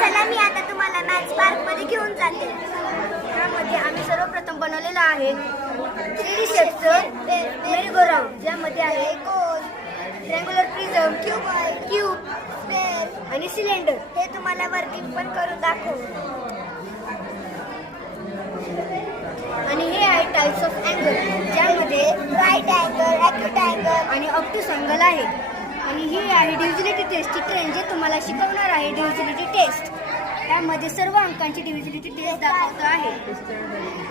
चला मी आता तुम्हाला मॅच पार्कमध्ये घेऊन जाते. त्यामध्ये आम्ही सर्वप्रथम बनवलेलं आहे थ्री डी शेपचं मेरी ज्यामध्ये आहे triangular prism cube cube sphere आणि सिलेंडर हे तुम्हाला वर्किंग पण करून दाखवू. आणि हे आहे टाईप्स ऑफ अँगल ज्यामध्ये राईट अँगल ॲक्युट अँगल आणि ऑप्टूस अँगल आहे. आणि हे आहे डिव्हिजिलिटी टेस्टची ट्रेन जे तुम्हाला शिकवणार आहे डिव्हिजिलिटी टेस्ट त्यामध्ये सर्व अंकांची डिव्हिजिलिटी टेस्ट दाखवत आहे.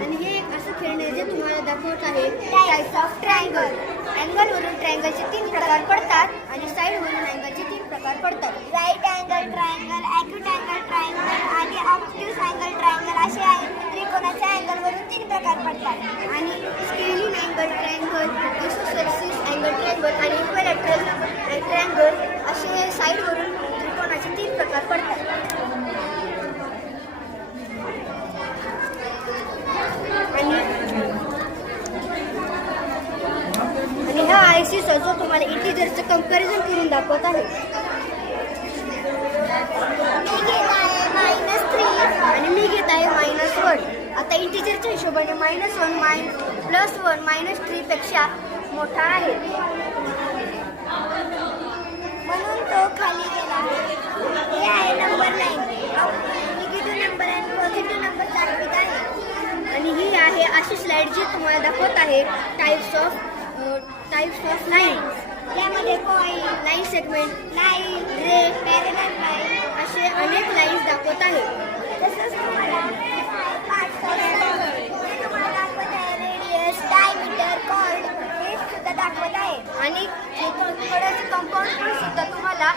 आणि हे एक असं खेळणे जे तुम्हाला दाखवत आहे टाईप्स ऑफ ट्रायंगल अँगलवरून ट्रायंगलचे तीन प्रकार पडतात आणि साईडवरून अँगलचे तीन प्रकार पडतात. Right angle triangle acute angle triangle आणि ऑप्टिव्ह अँगल ट्रायंगल असे आहे त्रिकोणाच्या अँगलवरून तीन प्रकार पडतात. आणि scalene angle triangle angle triangle आणि इक्वेलॅटरल ट्रायंगल असे साईडवरून त्रिकोणाचे तीन प्रकार पडतात. आणि हा आय सी जो तुम्हाला इंटिजरचं कंपॅरिझन करून दाखवत आहे. मी घेत आहे मायनस थ्री आणि मी घेत आहे मायनस वन आता इंटिजरच्या हिशोबाने मायनस वन माय प्लस वन मायनस थ्री पेक्षा मोठा आहे म्हणून तो खाली गेला आहे हे आहे नंबर नाईन निगेटिव्ह नंबर आणि पॉझिटिव्ह नंबर दाखवित आहे आणि ही आहे अशी स्लाइड जी तुम्हाला दाखवत आहे types of types of lines यामध्ये point line segment line ray parallel line असे अनेक लाईन्स दाखवत आहे. तसंच तुम्हाला हे रेडियस डायमीटर कॉर्ड हे सुद्धा दाखवत आहे. आणि कंपाऊंड पण सुद्धा तुम्हाला